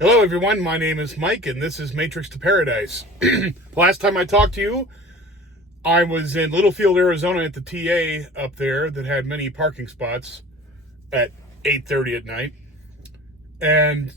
Hello, everyone. My name is Mike, and this is Matrix to Paradise. Last time I talked to you, I was in Littlefield, Arizona at the TA up there that had many parking spots at 8:30 at night. And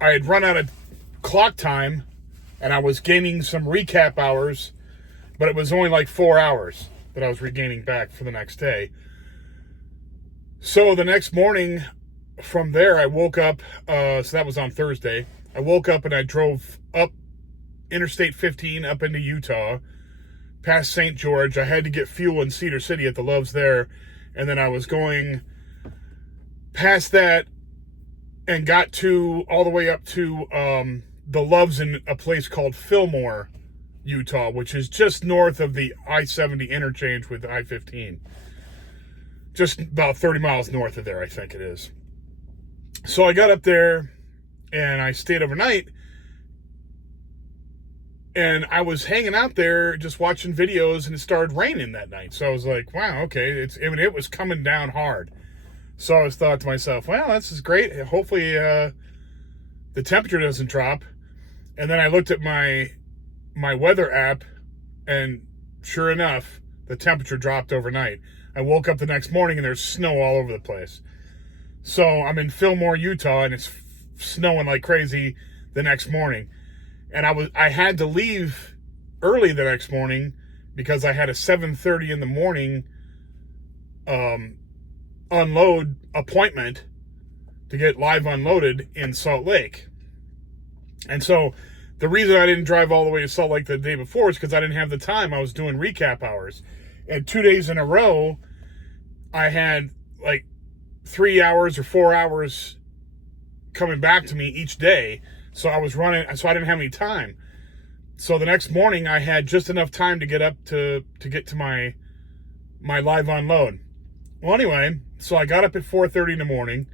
I had run out of clock time, and I was gaining some recap hours, but it was only like 4 hours that I was regaining back for the next day. So the next morning from there, I woke up, so that was on Thursday. I woke up and I drove up Interstate 15 up into Utah, past St. George. I had to get fuel in Cedar City at the Loves there, and then I was going past that and got to all the way up to the Loves in a place called Fillmore, Utah, which is just north of the I-70 interchange with I-15. Just about 30 miles north of there, I think it is. So I got up there and I stayed overnight, and I was hanging out there just watching videos, and it started raining that night. So I was like, wow, okay, it was coming down hard. So I was thought to myself, well, this is great. Hopefully the temperature doesn't drop. And then I looked at my weather app, and sure enough, the temperature dropped overnight. I woke up the next morning and there's snow all over the place. So I'm in Fillmore, Utah, and it's snowing like crazy the next morning. And I had to leave early the next morning because I had a 7:30 in the morning unload appointment to get live unloaded in Salt Lake. And so the reason I didn't drive all the way to Salt Lake the day before is because I didn't have the time. I was doing recap hours. And 2 days in a row, I had like 3 hours or 4 hours coming back to me each day. So I was running, so I didn't have any time. So the next morning I had just enough time to get up to get to my live unload. Well, anyway, so I got up at 4:30 in the morning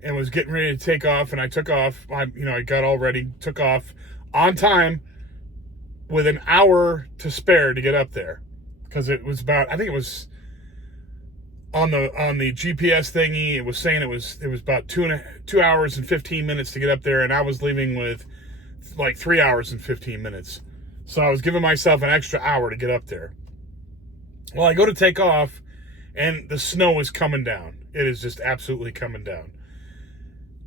and was getting ready to take off, and I took off. I got all ready, took off on time with an hour to spare to get up there. Because it was about, I think it was on the GPS thingy, it was saying it was about 2 hours and 15 minutes to get up there, and I was leaving with like 3 hours and 15 minutes. So I was giving myself an extra hour to get up there. Well, I go to take off, and the snow is coming down. It is just absolutely coming down.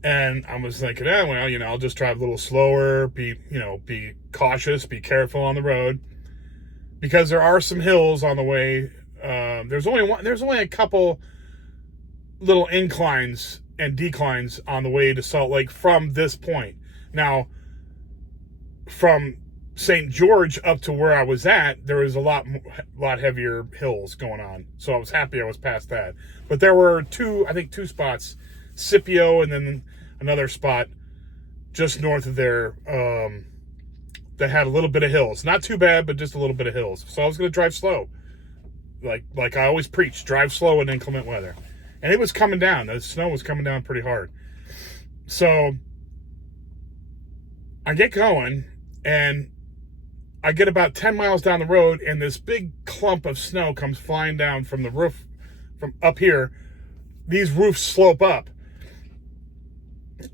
And I was thinking, I'll just drive a little slower, be cautious, be careful on the road, because there are some hills on the way. There's only a couple little inclines and declines on the way to Salt Lake from this point. Now, from St. George up to where I was at, there was a lot heavier hills going on. So I was happy I was past that. But there were two spots, Scipio and then another spot just north of there that had a little bit of hills. Not too bad, but just a little bit of hills. So I was going to drive slow. Like I always preach, drive slow in inclement weather. And it was coming down. The snow was coming down pretty hard. So I get going, and I get about 10 miles down the road, and this big clump of snow comes flying down from the roof, from up here. These roofs slope up.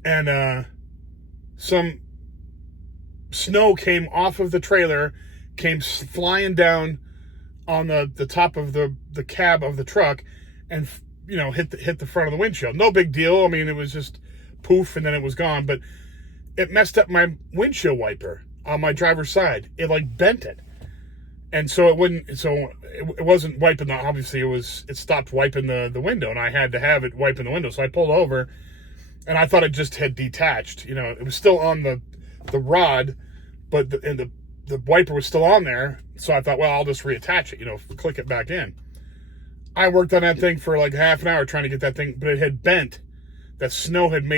And some snow came off of the trailer, came flying down on the top of the cab of the truck, and hit the front of the windshield. No big deal. I mean, it was just poof, and then it was gone. But it messed up my windshield wiper on my driver's side. It like bent it, and so it wouldn't. So it wasn't wiping the. Obviously, it stopped wiping the window, and I had to have it wiping the window. So I pulled over, and I thought it just had detached. It was still on the rod, but the wiper was still on there. So I thought, well, I'll just reattach it, click it back in. I worked on that thing for like half an hour trying to get that thing, but it had bent. That snow had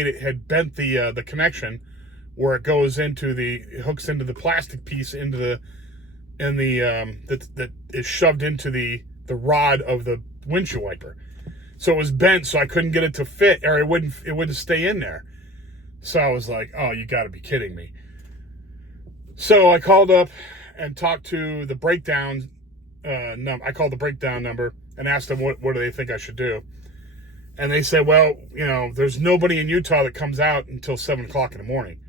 bent the connection where it hooks into the plastic piece that is shoved into the rod of the windshield wiper. So it was bent, so I couldn't get it to fit, or it wouldn't stay in there. So I was like, oh, you got to be kidding me. So I called up and talked to the breakdown I called the breakdown number and asked them what do they think I should do. And they said, well, there's nobody in Utah that comes out until 7 o'clock in the morning.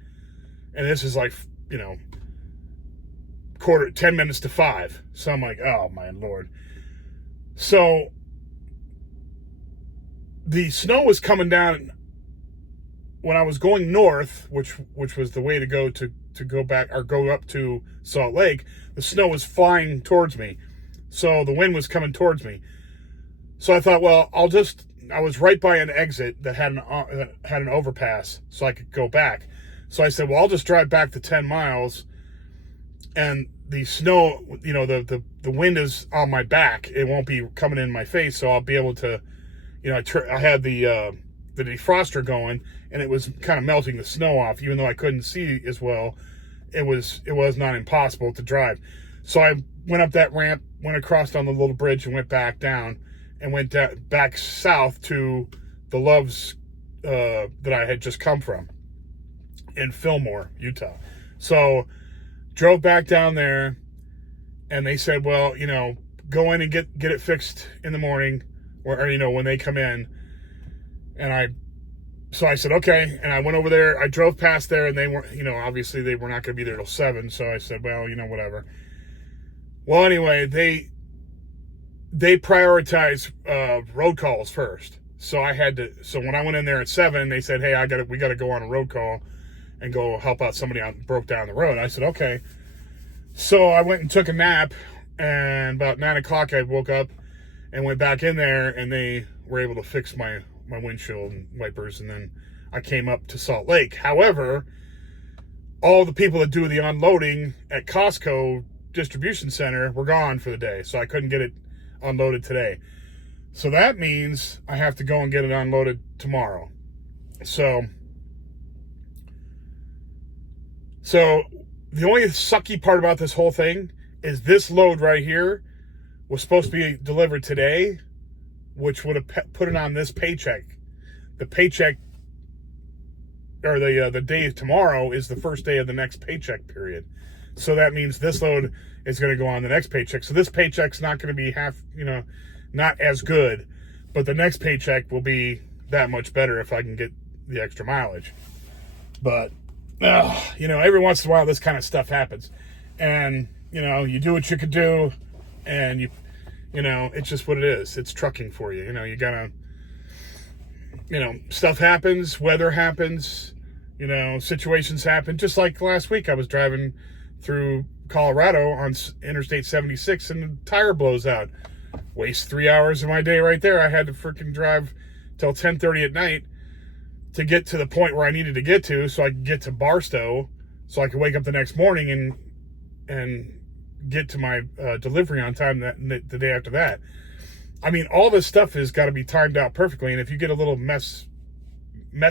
And this is like, 10 minutes to 5. So I'm like, oh my Lord. So the snow was coming down when I was going north, which was the way to go go back or go up to Salt Lake. The snow was flying towards me. So the wind was coming towards me. So I thought, well, I was right by an exit that had an overpass, so I could go back. So I said, well, I'll just drive back the 10 miles, and the snow, the wind is on my back. It won't be coming in my face, so I'll be able to, I had the defroster going, and it was kind of melting the snow off, even though I couldn't see as well. It was not impossible to drive. So I went up that ramp, went across on the little bridge, and went back down, and went back south to the Loves that I had just come from in Fillmore, Utah. So drove back down there, and they said, well, go in and get it fixed in the morning, or when they come in. And so I said, okay. And I went over there. I drove past there, and they weren't, obviously they were not going to be there till 7. So I said, well, whatever. Well, anyway, they prioritize road calls first. So when I went in there at 7, they said, hey, we got to go on a road call and go help out somebody broke down the road. I said, okay. So I went and took a nap, and about 9 o'clock I woke up and went back in there, and they were able to fix my windshield and wipers, and then I came up to Salt Lake. However, all the people that do the unloading at Costco distribution center were gone for the day, so I couldn't get it unloaded today. So that means I have to go and get it unloaded tomorrow. So the only sucky part about this whole thing is this load right here was supposed to be delivered today, which would have put it on this paycheck. The paycheck, or the day tomorrow, is the first day of the next paycheck period. So that means this load is going to go on the next paycheck. So this paycheck's not going to be not as good, but the next paycheck will be that much better if I can get the extra mileage. But every once in a while this kind of stuff happens, and you do what you could do, and it's just what it is. It's trucking for you. You gotta, stuff happens, weather happens, situations happen. Just like last week, I was driving through Colorado on Interstate 76, and the tire blows out. Waste 3 hours of my day right there. I had to freaking drive till 10:30 at night to get to the point where I needed to get to, so I could get to Barstow, so I could wake up the next morning and get to my delivery on time the day after that. I mean, all this stuff has got to be timed out perfectly, and if you get a little mess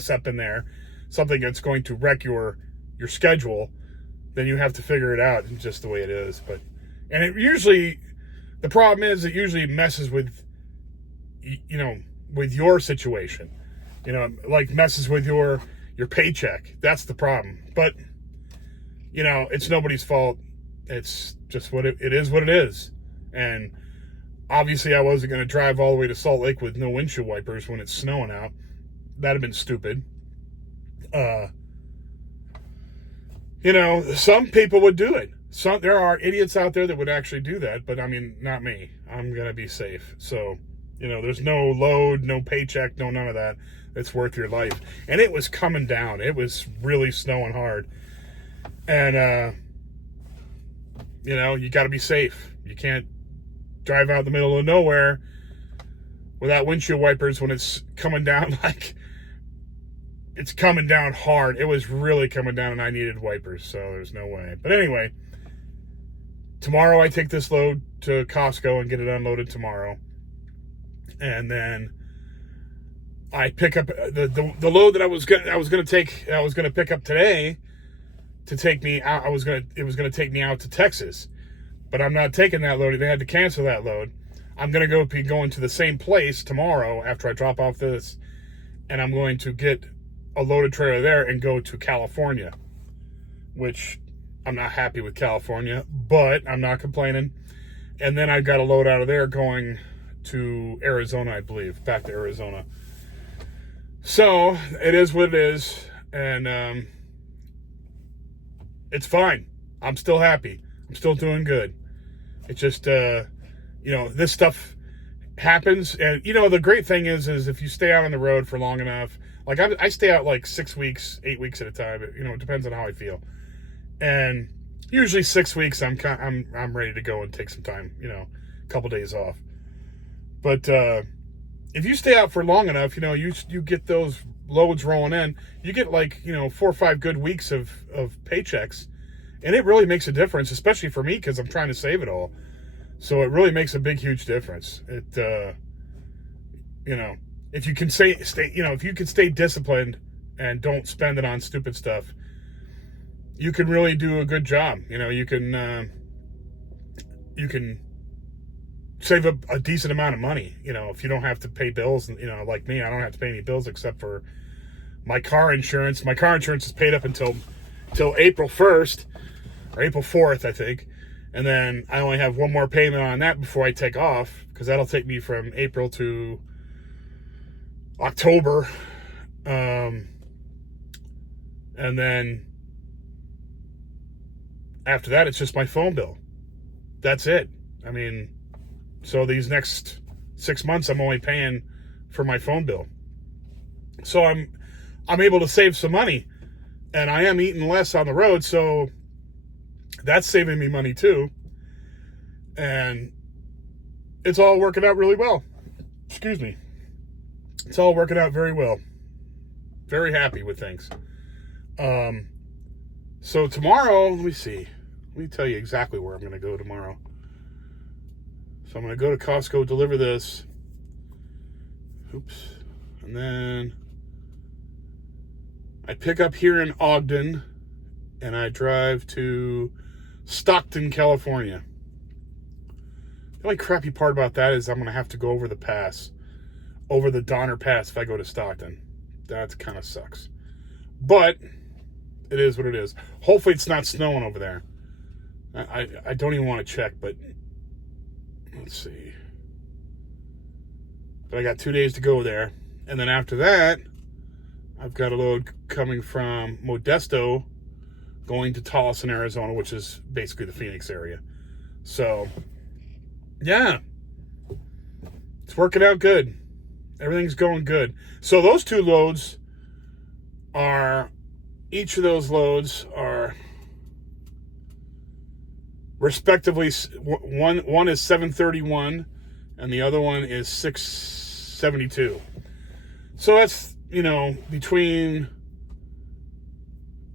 up in there, something that's going to wreck your schedule, then you have to figure it out just the way it is. The problem is it usually messes with your situation. Like messes with your paycheck. That's the problem. But, it's nobody's fault. It's just what it is what it is. And obviously I wasn't going to drive all the way to Salt Lake with no windshield wipers when it's snowing out. That'd have been stupid. Some people would do it. There are idiots out there that would actually do that, but I mean, not me. I'm going to be safe. So, there's no load, no paycheck, no none of that. It's worth your life. And it was coming down. It was really snowing hard. And, you got to be safe. You can't drive out in the middle of nowhere without windshield wipers when it's coming down it's coming down hard. It was really coming down, and I needed wipers, so there's no way. But anyway, tomorrow I take this load to Costco and get it unloaded tomorrow. And then I pick up the load that I was gonna pick up today to take me out. It was gonna take me out to Texas, but I'm not taking that load. They had to cancel that load. I'm gonna be going to the same place tomorrow after I drop off this, and I'm going to get a loaded trailer there and go to California, which I'm not happy with California, but I'm not complaining. And then I got a load out of there going to Arizona, I believe, back to Arizona. So it is what it is, and it's fine. I'm still happy. I'm still doing good. It's just, this stuff happens, and the great thing is if you stay out on the road for long enough, like I stay out like 6 weeks, 8 weeks at a time. It depends on how I feel, and usually 6 weeks I'm ready to go and take some time, a couple days off. But if you stay out for long enough, you get those loads rolling in. You get 4 or 5 good weeks of paychecks, and it really makes a difference, especially for me because I'm trying to save it all. So it really makes a big, huge difference. If you can if you can stay disciplined and don't spend it on stupid stuff, you can really do a good job. You can save a decent amount of money, if you don't have to pay bills. Like me, I don't have to pay any bills except for my car insurance. My car insurance is paid up until April 1st or April 4th, I think. And then I only have one more payment on that before I take off, because that'll take me from April to October. And then after that, it's just my phone bill. That's it. So these next 6 months, I'm only paying for my phone bill. So I'm able to save some money, and I am eating less on the road, so that's saving me money too. And it's all working out really well. Excuse me. It's all working out very well. Very happy with things. So tomorrow, let me see. Let me tell you exactly where I'm going to go tomorrow. So I'm going to go to Costco, deliver this. Oops. And then I pick up here in Ogden, and I drive to Stockton, California. The only crappy part about that is I'm going to have to go over the pass, over the Donner Pass if I go to Stockton. That kind of sucks. But it is what it is. Hopefully it's not snowing over there. I don't even want to check, but let's see. But I got 2 days to go there. And then after that, I've got a load coming from Modesto going to Tolleson, Arizona, which is basically the Phoenix area. So, yeah. It's working out good. Everything's going good. So those two loads are, each of those loads are respectively, one is 731 and the other one is 672. So that's, between,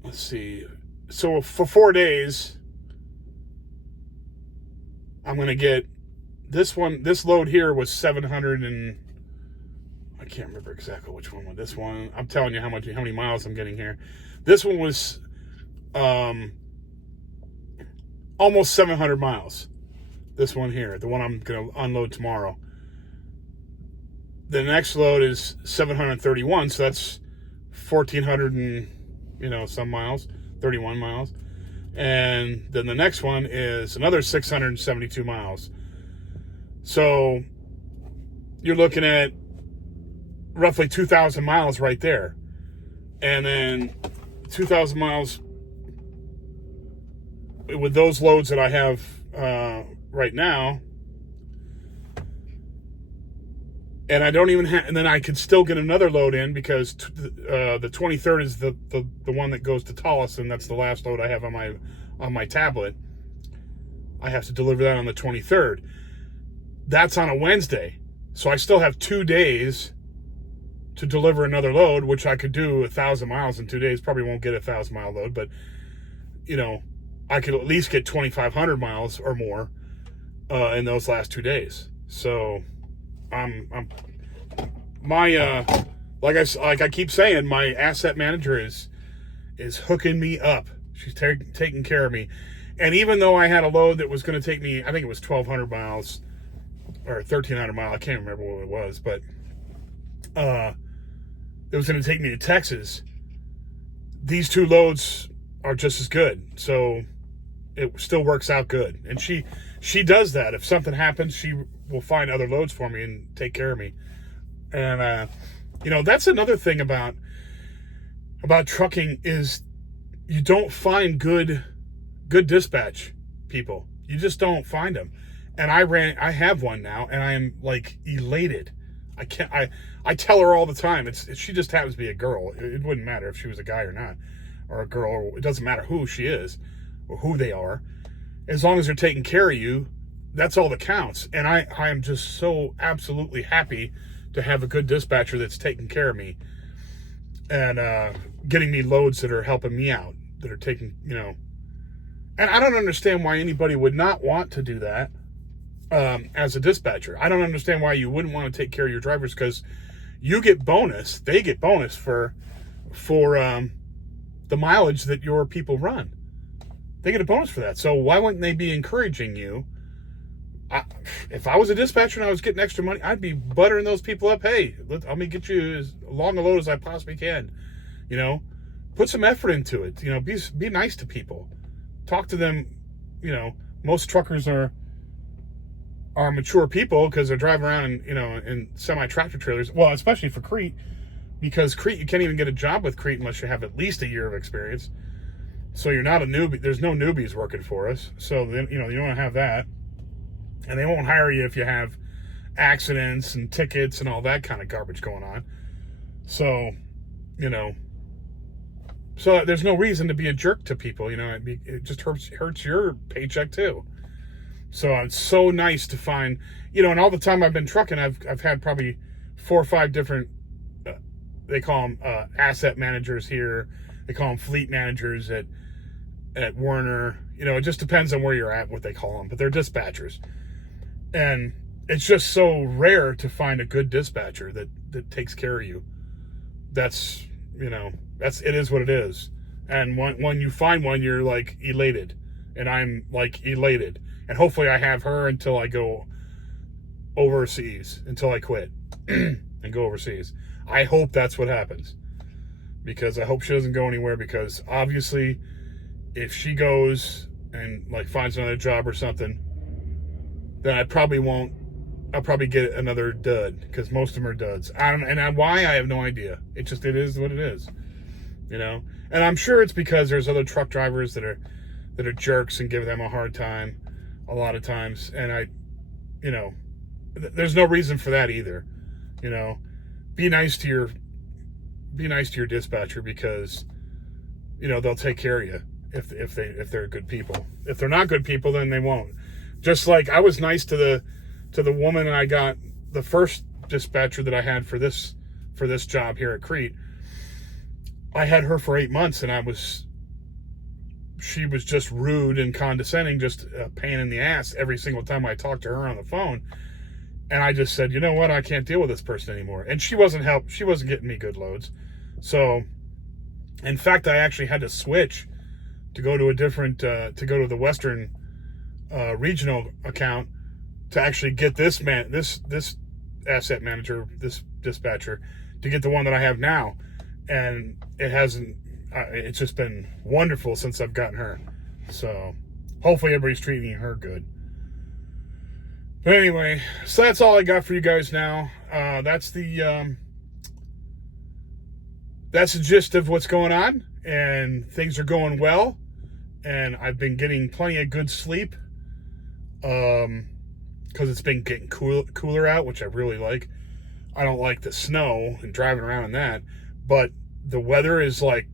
let's see. So for 4 days, I'm going to get this load here was 700 and I can't remember exactly which one was this one. I'm telling you how many miles I'm getting here. This one was almost 700 miles. This one here, the one I'm going to unload tomorrow. The next load is 731, so that's 1,400 and some miles, 31 miles. And then the next one is another 672 miles. So you're looking at roughly 2,000 miles right there. And then 2,000 miles with those loads that I have right now. And I don't even have, and then I could still get another load in because the 23rd is the one that goes to Tolleson. That's the last load I have on my tablet. I have to deliver that on the 23rd. That's on a Wednesday. So I still have 2 days to deliver another load, which I could do 1,000 miles in 2 days. Probably won't get a 1,000-mile load, but I could at least get 2,500 miles or more in those last 2 days. So like I keep saying, my asset manager is hooking me up. She's taking care of me. And even though I had a load that was going to take me, I think it was 1,200 miles or 1,300 miles, I can't remember what it was, but it was going to take me to Texas. These two loads are just as good, so it still works out good. And she does that. If something happens, she will find other loads for me and take care of me. And That's another thing about trucking is you don't find good dispatch people. You just don't find them. And I have one now, and I am like elated. I tell her all the time. She just happens to be a girl. It wouldn't matter if she was a guy or not, or a girl. It doesn't matter who she is or who they are. As long as they're taking care of you, that's all that counts. And I am just so absolutely happy to have a good dispatcher that's taking care of me and getting me loads that are helping me out, that are taking, and I don't understand why anybody would not want to do that as a dispatcher. I don't understand why you wouldn't want to take care of your drivers, because you get bonus, they get bonus for the mileage that your people run. They get a bonus for that. So why wouldn't they be encouraging you? If I was a dispatcher and I was getting extra money, I'd be buttering those people up. Hey, let me get you as long a load as I possibly can. Put some effort into it. Be nice to people. Talk to them. Most truckers are mature people because they're driving around in semi-tractor trailers. Well, especially for Crete, because Crete, you can't even get a job with Crete unless you have at least a year of experience. So you're not a newbie. There's no newbies working for us. So you don't want to have that. And they won't hire you if you have accidents and tickets and all that kind of garbage going on. So, so there's no reason to be a jerk to people. It just hurts your paycheck too. So it's so nice to find, and all the time I've been trucking, I've had probably 4 or 5 different, they call them asset managers here. They call them fleet managers at Werner. It just depends on where you're at, what they call them, but they're dispatchers. And it's just so rare to find a good dispatcher that takes care of you. It is what it is. And when you find one, you're like elated. And I'm like elated. And hopefully I have her until I go overseas, until I quit and go overseas. I hope that's what happens, because I hope she doesn't go anywhere, because obviously if she goes and like finds another job or something, then I'll probably get another dud, because most of them are duds. Why, I have no idea. It is what it is, and I'm sure it's because there's other truck drivers that are jerks and give them a hard time a lot of times. And there's no reason for that either. Be nice to your dispatcher, because they'll take care of you if they're good people. If they're not good people, then they won't. Just like I was nice to the woman I got, the first dispatcher that I had for this job here at Crete. I had her for 8 months, and she was just rude and condescending, just a pain in the ass every single time I talked to her on the phone. And I just said, you know what? I can't deal with this person anymore. And she wasn't getting me good loads. So, in fact, I actually had to switch to go to to go to the Western regional account to actually get this asset manager, this dispatcher, to get the one that I have now. And it's just been wonderful since I've gotten her. So hopefully everybody's treating her good. But anyway, so that's all I got for you guys now. That's the gist of what's going on, and things are going well, and I've been getting plenty of good sleep, because it's been getting cooler out, which I really like. I don't like the snow and driving around in that, but the weather is like,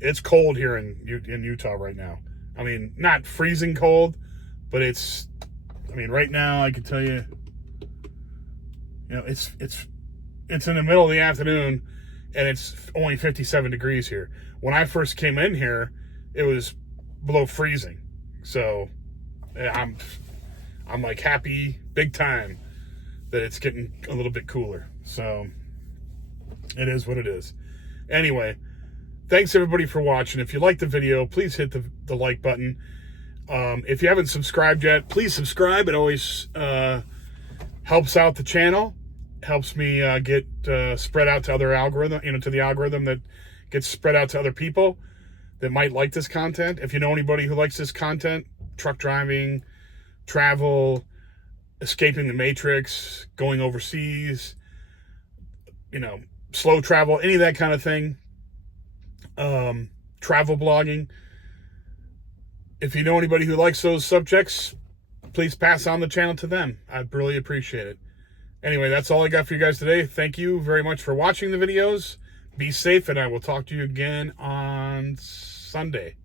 it's cold here in Utah right now. I mean, not freezing cold, but right now I can tell you, it's in the middle of the afternoon, and it's only 57 degrees here. When I first came in here, it was below freezing. So I'm like happy big time that it's getting a little bit cooler. So it is what it is. Anyway, thanks everybody for watching. If you liked the video, please hit the like button. If you haven't subscribed yet, please subscribe. It always helps out the channel, helps me get spread out to other algorithm, to the algorithm that gets spread out to other people that might like this content. If you know anybody who likes this content, truck driving, travel, escaping the matrix, going overseas, slow travel, any of that kind of thing, travel blogging. If you know anybody who likes those subjects, please pass on the channel to them. I'd really appreciate it. Anyway, that's all I got for you guys today. Thank you very much for watching the videos. Be safe, and I will talk to you again on Sunday.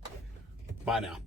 Bye now.